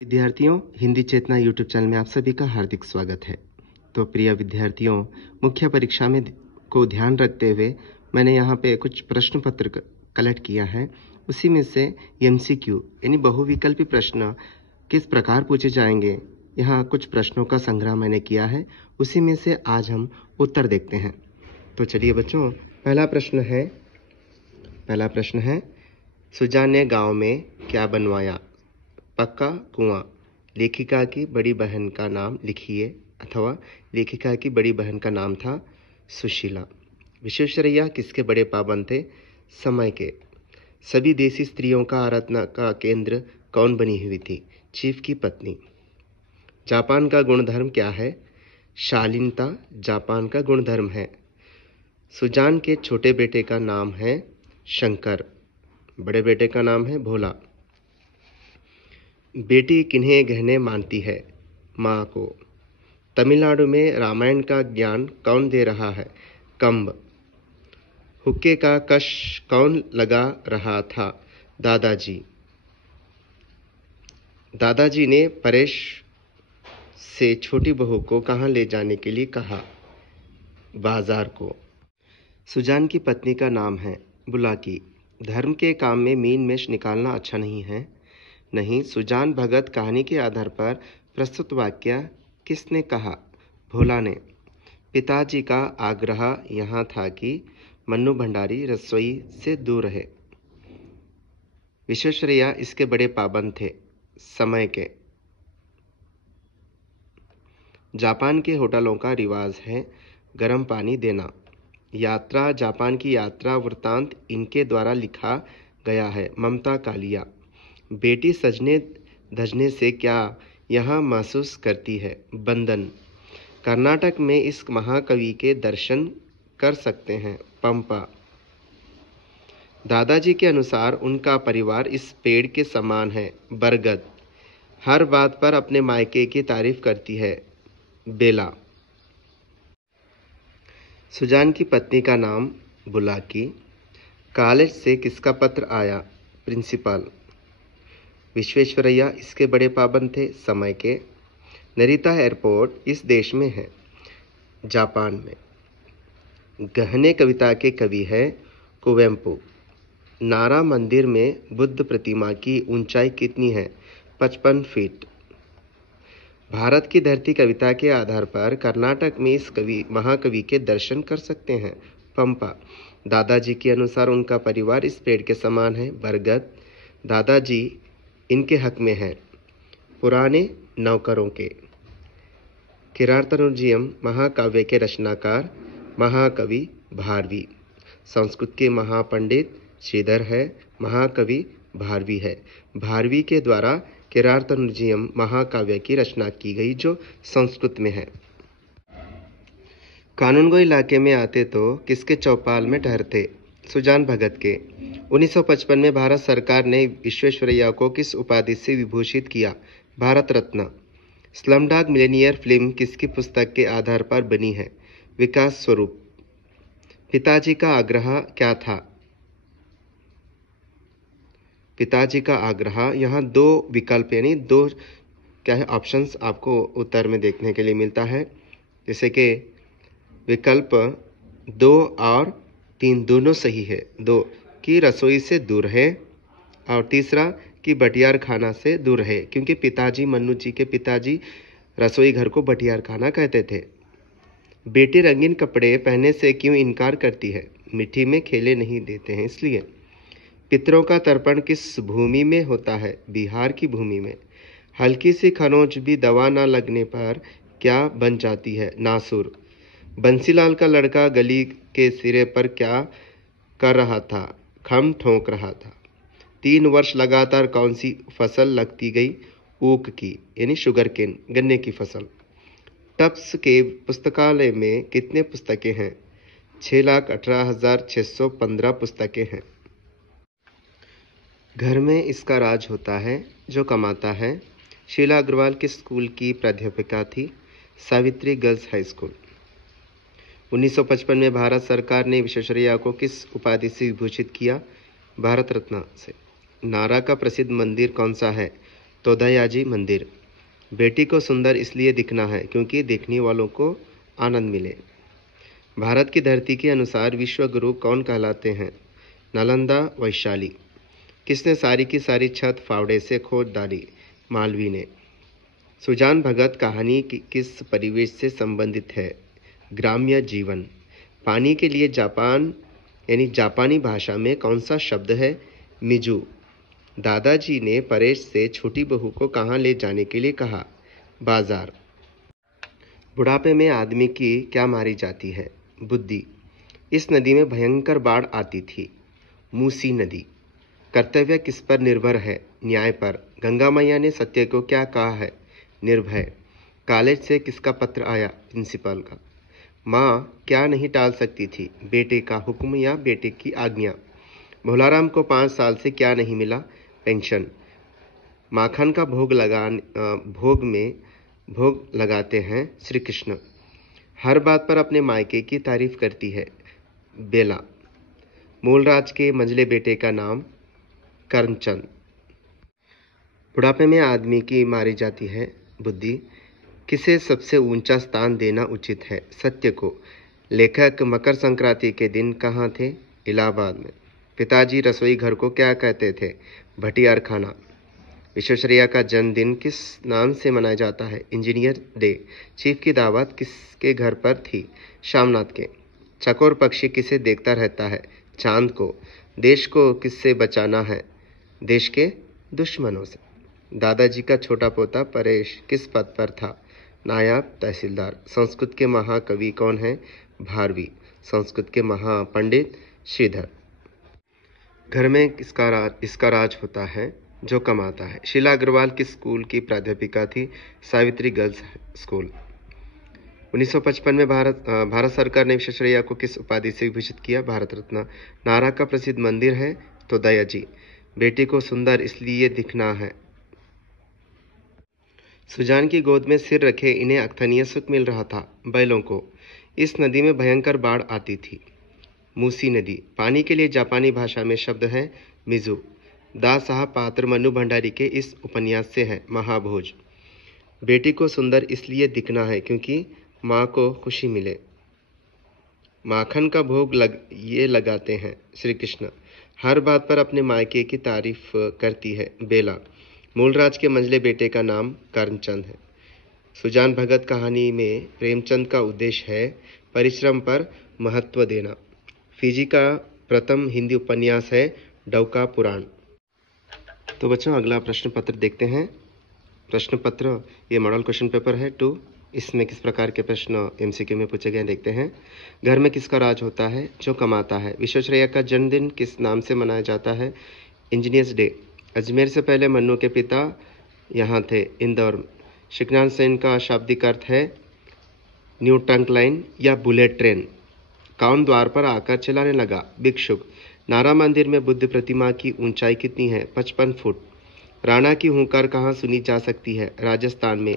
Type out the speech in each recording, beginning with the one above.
विद्यार्थियों, हिंदी चेतना YouTube channel में आप सभी का हार्दिक स्वागत है। तो प्रिय विद्यार्थियों, मुख्य परीक्षा में को ध्यान रखते हुए मैंने यहाँ पे कुछ प्रश्न पत्र कलेक्ट किया है। उसी में से एमसीक्यू यानी बहुविकल्पी प्रश्न किस प्रकार पूछे जाएंगे, यहाँ कुछ प्रश्नों का संग्रह मैंने किया है। उसी में से आज हम उत्तर देखते हैं। तो चलिए बच्चों, पहला प्रश्न है सुजान ने गाँव में क्या बनवाया? पक्का कुआं। लेखिका की बड़ी बहन का नाम लिखिए, अथवा लेखिका की बड़ी बहन का नाम था सुशीला। विश्वेश्वरैया किसके बड़े पाबंद थे? समय के। सभी देसी स्त्रियों का आराधना का केंद्र कौन बनी हुई थी? चीफ की पत्नी। जापान का गुणधर्म क्या है? शालीनता जापान का गुणधर्म है। सुजान के छोटे बेटे का नाम है शंकर, बड़े बेटे का नाम है भोला। बेटी किन्हें गहने मानती है? माँ को। तमिलनाडु में रामायण का ज्ञान कौन दे रहा है? कंब। हुक्के का कश कौन लगा रहा था? दादाजी। दादाजी ने परेश से छोटी बहू को कहाँ ले जाने के लिए कहा? बाजार को। सुजान की पत्नी का नाम है बुलाकी। धर्म के काम में मीन मेष निकालना अच्छा नहीं है। नहीं। सुजान भगत कहानी के आधार पर प्रस्तुत वाक्य किसने कहा? भोला ने। पिताजी का आग्रह यहाँ था कि मन्नू भंडारी रसोई से दूर रहे। विश्वेश्वरैया इसके बड़े पाबंद थे। समय के। जापान के होटलों का रिवाज है गर्म पानी देना। यात्रा जापान की यात्रा वृत्तांत इनके द्वारा लिखा गया है। ममता कालिया। बेटी सजने धजने से क्या यहाँ महसूस करती है? बंधन। कर्नाटक में इस महाकवि के दर्शन कर सकते हैं। पंपा। दादाजी के अनुसार उनका परिवार इस पेड़ के समान है। बरगद। हर बात पर अपने मायके की तारीफ करती है। बेला। सुजान की पत्नी का नाम बुलाकी। कॉलेज से किसका पत्र आया? प्रिंसिपल। विश्वेश्वरैया इसके बड़े पाबंद थे। समय के। नरिता एयरपोर्ट इस देश में है? जापान में। गहने कविता के कवि है कुवेम्पु। नारा मंदिर में बुद्ध प्रतिमा की ऊंचाई कितनी है? 55 फीट। भारत की धरती कविता के आधार पर कर्नाटक में इस महाकवि के दर्शन कर सकते हैं। पंपा। दादाजी के अनुसार उनका परिवार इस पेड़ के समान है। बरगद। दादाजी इनके हक में है। पुराने नौकरों के। किरातार्जुनीयम महाकाव्य के रचनाकार महाकवि भारवी। संस्कृत के महापंडित श्रीधर है। महाकवि भारवी है। भारवी के द्वारा किरातार्जुनीयम महाकाव्य की रचना की गई जो संस्कृत में है। कानूनगो इलाके में आते तो किसके चौपाल में ठहरते? सुजान भगत के। 1955 में भारत सरकार ने विश्वेश्वरैया को किस उपाधि से विभूषित किया? Bharat Ratna. Slumdog millionaire film किसकी पुस्तक के आधार पर बनी है? विकास स्वरूप। पिताजी का आग्रह क्या था? पिताजी का आग्रह, यहाँ दो विकल्प यानी दो क्या है ऑप्शंस आपको उत्तर में देखने के लिए मिलता है। जैसे कि विकल्प 2 और 3 दोनों सही है। 2 की रसोई से दूर है और तीसरा कि बटियार खाना से दूर है, क्योंकि पिताजी मन्नू जी के पिताजी रसोई घर को बटियार खाना कहते थे। बेटी रंगीन कपड़े पहनने से क्यों इनकार करती है? मिट्टी में खेले नहीं देते हैं इसलिए। पितरों का तर्पण किस भूमि में होता है? बिहार की भूमि में। हल्की सी खरोंच भी दवा न लगने पर क्या बन जाती है? नासूर। बंसीलाल का लड़का गली के सिरे पर क्या कर रहा था? खम ठोंक रहा था। 3 वर्ष लगातार कौन सी फसल लगती गई? ऊख की यानी शुगर केन, गन्ने की फसल। टप्स के पुस्तकालय में कितने पुस्तकें हैं? 6,18,615 पुस्तकें हैं। घर में इसका राज होता है जो कमाता है। शीला अग्रवाल किस स्कूल की प्राध्यापिका थी? Savitri girls high school. 1955 में भारत सरकार ने विश्वेश्वरैया को किस उपाधि से विभूषित किया? भारत रत्न से। नारा का प्रसिद्ध मंदिर कौन सा है? तोदयाजी मंदिर। बेटी को सुंदर इसलिए दिखना है क्योंकि देखने वालों को आनंद मिले। भारत की धरती के अनुसार विश्व गुरु कौन कहलाते हैं? नालंदा वैशाली। किसने सारी की सारी छत फावड़े से खोद डाली? मालवीय ने। सुजान भगत कहानी किस परिवेश से संबंधित है? ग्राम्य जीवन। पानी के लिए जापान यानी जापानी भाषा में कौन सा शब्द है? मिजू। दादाजी ने परेश से छोटी बहू को कहाँ ले जाने के लिए कहा? बाजार। बुढ़ापे में आदमी की क्या मारी जाती है? बुद्धि। इस नदी में भयंकर बाढ़ आती थी। मूसी नदी। कर्तव्य किस पर निर्भर है? न्याय पर। गंगा मैया ने सत्य को क्या कहा है? निर्भय। कॉलेज से किसका पत्र आया? प्रिंसिपल का। माँ क्या नहीं टाल सकती थी? बेटे का हुक्म या बेटे की आज्ञा। भोलाराम को 5 साल से क्या नहीं मिला? पेंशन। माखन का भोग लगाते हैं श्री कृष्ण। हर बात पर अपने मायके की तारीफ करती है बेला। मूलराज के मंझले बेटे का नाम करमचंद। बुढ़ापे में आदमी की मारी जाती है बुद्धि। किसे सबसे ऊंचा स्थान देना उचित है? सत्य को। लेखक मकर संक्रांति के दिन कहाँ थे? इलाहाबाद में। पिताजी रसोई घर को क्या कहते थे? भटियार खाना। विश्वेश्वरैया का जन्मदिन किस नाम से मनाया जाता है? Engineer day. चीफ की दावत किसके घर पर थी? शामनाथ के। चकोर पक्षी किसे देखता रहता है? चांद को। देश को किससे बचाना है? देश के दुश्मनों से। दादाजी का छोटा पोता परेश किस पद पर था? नायब तहसीलदार। संस्कृत के महाकवि कौन है? भारवी। संस्कृत के महापंडित श्रीधर। घर में इसका राज होता है जो कमाता है। शीला अग्रवाल किस स्कूल की प्राध्यापिका थी? Savitri girls school. 1955 में भारत सरकार ने विश्वेश्वरैया को किस उपाधि से विभूषित किया? भारत रत्न। नारा का प्रसिद्ध मंदिर है तोदयाजी। बेटी को सुंदर इसलिए दिखना है। सुजान की गोद में सिर रखे इन्हें अर्थनीय सुख मिल रहा था। बैलों को। इस नदी में भयंकर बाढ़ आती थी। मूसी नदी। पानी के लिए जापानी भाषा में शब्द है मिजू। दास साहब पात्र मन्नू भंडारी के इस उपन्यास से है महाभोज। बेटी को सुंदर इसलिए दिखना है क्योंकि माँ को खुशी मिले। माखन का भोग लगाते हैं श्री कृष्ण। हर बात पर अपने मायके की तारीफ करती है बेला। मूलराज के मंझले बेटे का नाम करमचंद है। सुजान भगत कहानी में प्रेमचंद का उद्देश्य है परिश्रम पर महत्व देना। फिजी का प्रथम हिंदी उपन्यास है डौका पुराण। तो बच्चों अगला प्रश्न पत्र देखते हैं। प्रश्न पत्र ये मॉडल क्वेश्चन पेपर है 2। इसमें किस प्रकार के प्रश्न एमसीक्यू में पूछे गए देखते हैं। घर में किसका राज होता है? जो कमाता है। विश्वेश्वरैया का जन्मदिन किस नाम से मनाया जाता है? Engineers day. अजमेर से पहले मन्नू के पिता यहाँ थे इंदौर। शिवनाथ सेन का शाब्दिक अर्थ है न्यू ट्रंक लाइन या बुलेट ट्रेन। कौन द्वार पर आकर चलाने लगा? भिक्षुक। नारा मंदिर में बुद्ध प्रतिमा की ऊंचाई कितनी है? 55 फुट। राणा की हुंकार कहाँ सुनी जा सकती है? राजस्थान में।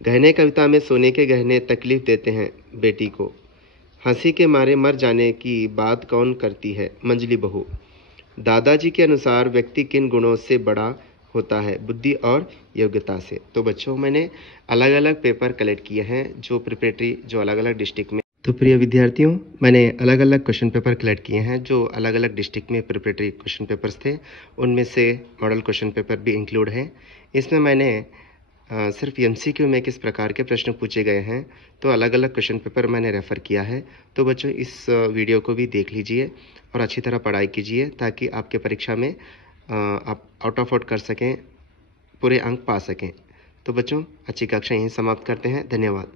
गहने कविता में सोने के गहने तकलीफ देते हैं बेटी को। हंसी के मारे मर जाने की बात कौन करती है? मंझली बहू। दादाजी के अनुसार व्यक्ति किन गुणों से बड़ा होता है? बुद्धि और योग्यता से। तो बच्चों मैंने अलग अलग पेपर कलेक्ट किए हैं जो प्रिपरेटरी जो अलग अलग डिस्ट्रिक्ट में। तो प्रिय विद्यार्थियों मैंने अलग अलग क्वेश्चन पेपर कलेक्ट किए हैं जो अलग अलग डिस्ट्रिक्ट में प्रिपरेटरी क्वेश्चन पेपर्स थे। उनमें से मॉडल क्वेश्चन पेपर भी इंक्लूड है। इसमें मैंने सिर्फ एमसीक्यू में किस प्रकार के प्रश्न पूछे गए हैं तो अलग अलग क्वेश्चन पेपर मैंने रेफ़र किया है। तो बच्चों इस वीडियो को भी देख लीजिए और अच्छी तरह पढ़ाई कीजिए ताकि आपके परीक्षा में आप आउट ऑफ आउट कर सकें, पूरे अंक पा सकें। तो बच्चों अच्छी कक्षा यहीं समाप्त करते हैं। धन्यवाद।